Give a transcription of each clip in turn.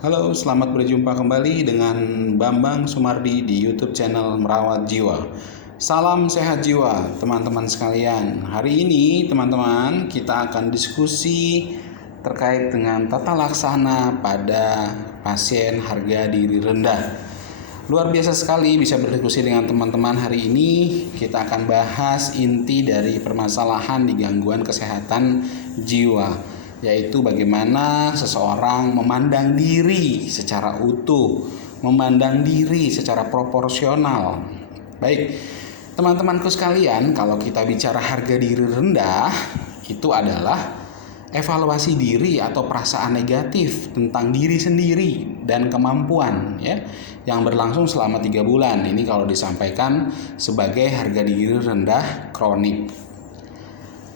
Halo, selamat berjumpa kembali dengan Bambang Sumardi di YouTube channel Merawat Jiwa. Salam sehat jiwa, teman-teman sekalian. Hari ini, teman-teman, kita akan diskusi terkait dengan tata laksana pada pasien harga diri rendah. Luar biasa sekali bisa berdiskusi dengan teman-teman. Hari ini kita akan bahas inti dari permasalahan di gangguan kesehatan jiwa, yaitu bagaimana seseorang memandang diri secara utuh, memandang diri secara proporsional. Baik, teman-temanku sekalian, kalau kita bicara harga diri rendah, itu adalah evaluasi diri atau perasaan negatif tentang diri sendiri dan kemampuan, ya, yang berlangsung selama 3 bulan. Ini kalau disampaikan sebagai harga diri rendah kronik.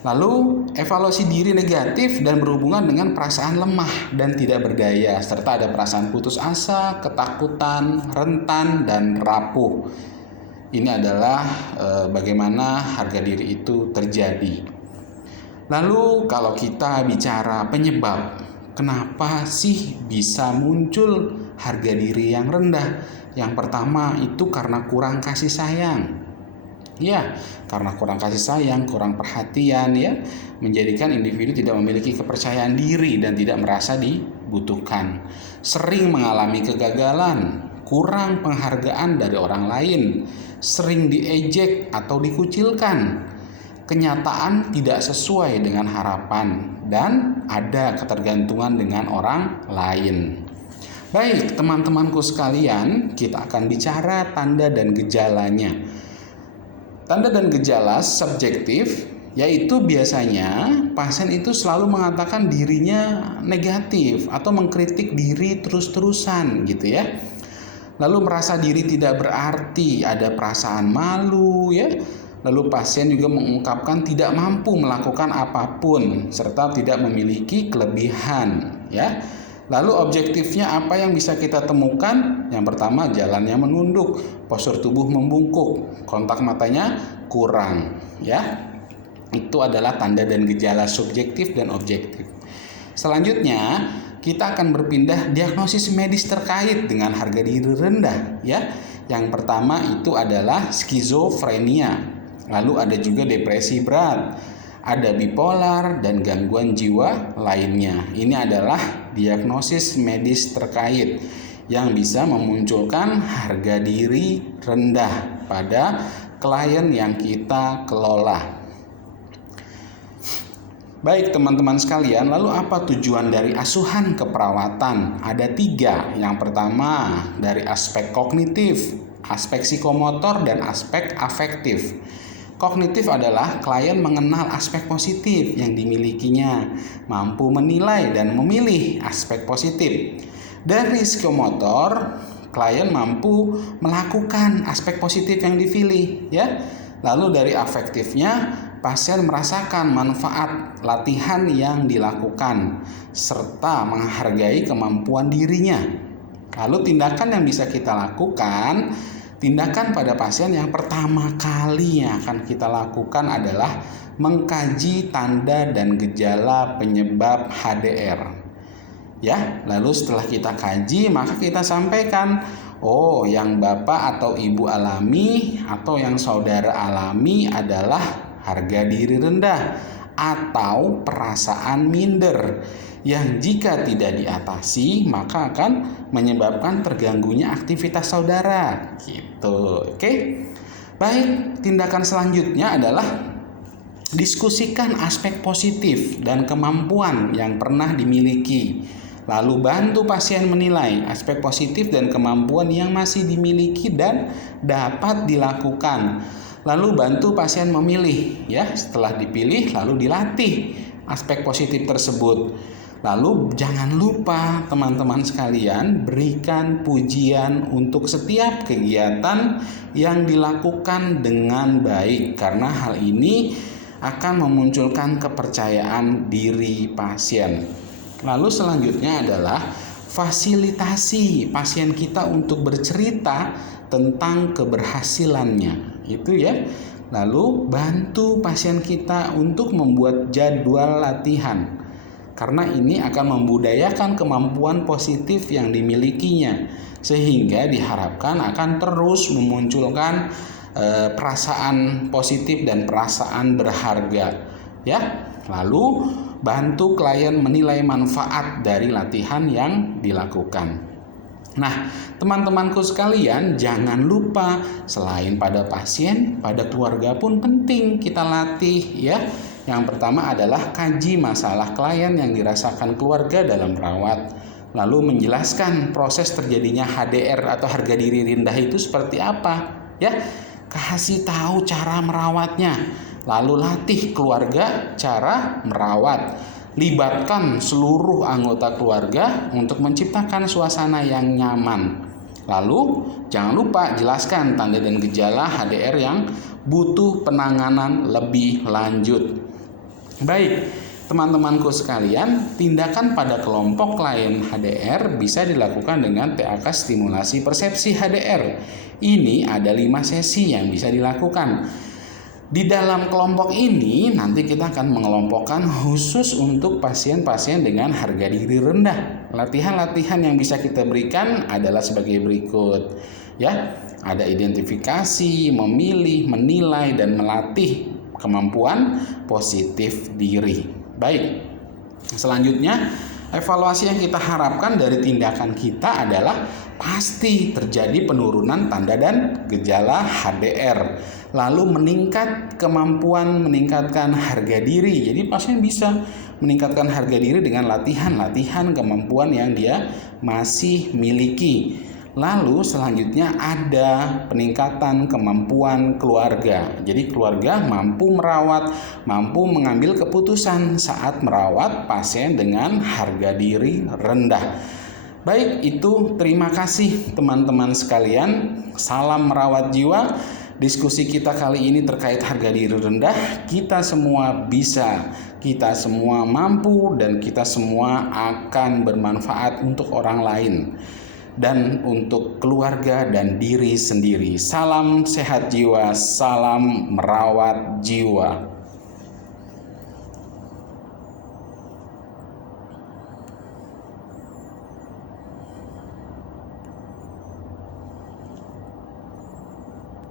Lalu, evaluasi diri negatif dan berhubungan dengan perasaan lemah dan tidak berdaya, serta ada perasaan putus asa, ketakutan, rentan, dan rapuh. Ini adalah bagaimana harga diri itu terjadi. Lalu, kalau kita bicara penyebab, kenapa sih bisa muncul harga diri yang rendah? Yang pertama itu karena kurang kasih sayang. Ya, karena kurang kasih sayang, kurang perhatian, ya, menjadikan individu tidak memiliki kepercayaan diri dan tidak merasa dibutuhkan. Sering mengalami kegagalan, kurang penghargaan dari orang lain, sering diejek atau dikucilkan. Kenyataan tidak sesuai dengan harapan dan ada ketergantungan dengan orang lain. Baik, teman-temanku sekalian, kita akan bicara tanda dan gejalanya. Tanda dan gejala subjektif, yaitu biasanya pasien itu selalu mengatakan dirinya negatif atau mengkritik diri terus-terusan gitu ya. Lalu merasa diri tidak berarti, ada perasaan malu ya. Lalu pasien juga mengungkapkan tidak mampu melakukan apapun serta tidak memiliki kelebihan ya. Lalu objektifnya apa yang bisa kita temukan? Yang pertama, jalannya menunduk, postur tubuh membungkuk, kontak matanya kurang, ya. Itu adalah tanda dan gejala subjektif dan objektif. Selanjutnya, kita akan berpindah diagnosis medis terkait dengan harga diri rendah, ya. Yang pertama itu adalah skizofrenia. Lalu ada juga depresi berat, ada bipolar dan gangguan jiwa lainnya. Ini adalah diagnosis medis terkait yang bisa memunculkan harga diri rendah pada klien yang kita kelola. Baik teman-teman sekalian, lalu apa tujuan dari asuhan keperawatan? Ada 3. Yang pertama dari aspek kognitif, aspek psikomotor, dan aspek afektif. Kognitif adalah klien mengenal aspek positif yang dimilikinya, mampu menilai dan memilih aspek positif. Dari psikomotor, klien mampu melakukan aspek positif yang dipilih, ya. Lalu dari afektifnya, pasien merasakan manfaat latihan yang dilakukan serta menghargai kemampuan dirinya. Lalu tindakan yang bisa kita lakukan, tindakan pada pasien yang pertama kali yang akan kita lakukan adalah mengkaji tanda dan gejala penyebab HDR. Ya, lalu setelah kita kaji, maka kita sampaikan, oh, yang Bapak atau Ibu alami atau yang saudara alami adalah harga diri rendah atau perasaan minder yang jika tidak diatasi maka akan menyebabkan terganggunya aktivitas saudara gitu. Oke. Baik, tindakan selanjutnya adalah diskusikan aspek positif dan kemampuan yang pernah dimiliki. Lalu bantu pasien menilai aspek positif dan kemampuan yang masih dimiliki dan dapat dilakukan. Lalu bantu pasien memilih ya, setelah dipilih lalu dilatih aspek positif tersebut. Lalu jangan lupa teman-teman sekalian berikan pujian untuk setiap kegiatan yang dilakukan dengan baik karena hal ini akan memunculkan kepercayaan diri pasien. Lalu selanjutnya adalah fasilitasi pasien kita untuk bercerita tentang keberhasilannya. Itu ya. Lalu bantu pasien kita untuk membuat jadwal latihan. karena ini akan membudayakan kemampuan positif yang dimilikinya, sehingga diharapkan akan terus memunculkan perasaan positif dan perasaan berharga, ya. Lalu bantu klien menilai manfaat dari latihan yang dilakukan. Nah, teman-temanku sekalian, jangan lupa selain pada pasien, pada keluarga pun penting kita latih, ya. Yang pertama adalah kaji masalah klien yang dirasakan keluarga dalam merawat. Lalu menjelaskan proses terjadinya HDR atau harga diri rendah itu seperti apa, ya. Kasih tahu cara merawatnya. Lalu latih keluarga cara merawat. Libatkan seluruh anggota keluarga untuk menciptakan suasana yang nyaman. Lalu jangan lupa jelaskan tanda dan gejala HDR yang butuh penanganan lebih lanjut. Baik, teman-temanku sekalian, tindakan pada kelompok klien HDR bisa dilakukan dengan TAK stimulasi persepsi HDR. Ini ada 5 sesi yang bisa dilakukan. Di dalam kelompok ini nanti kita akan mengelompokkan khusus untuk pasien-pasien dengan harga diri rendah. Latihan-latihan yang bisa kita berikan adalah sebagai berikut, ya. Ada identifikasi, memilih, menilai, dan melatih kemampuan positif diri. Baik. Selanjutnya, evaluasi yang kita harapkan dari tindakan kita adalah pasti terjadi penurunan tanda dan gejala HDR. Lalu meningkatkan harga diri. Jadi pasien bisa meningkatkan harga diri dengan latihan kemampuan yang dia masih miliki. Lalu selanjutnya ada peningkatan kemampuan keluarga. Jadi keluarga mampu merawat, mampu mengambil keputusan saat merawat pasien dengan harga diri rendah. Baik, itu terima kasih teman-teman sekalian. Salam merawat jiwa. Diskusi kita kali ini terkait harga diri rendah. Kita semua bisa, kita semua mampu, dan kita semua akan bermanfaat untuk orang lain dan untuk keluarga dan diri sendiri. Salam sehat jiwa, salam merawat jiwa.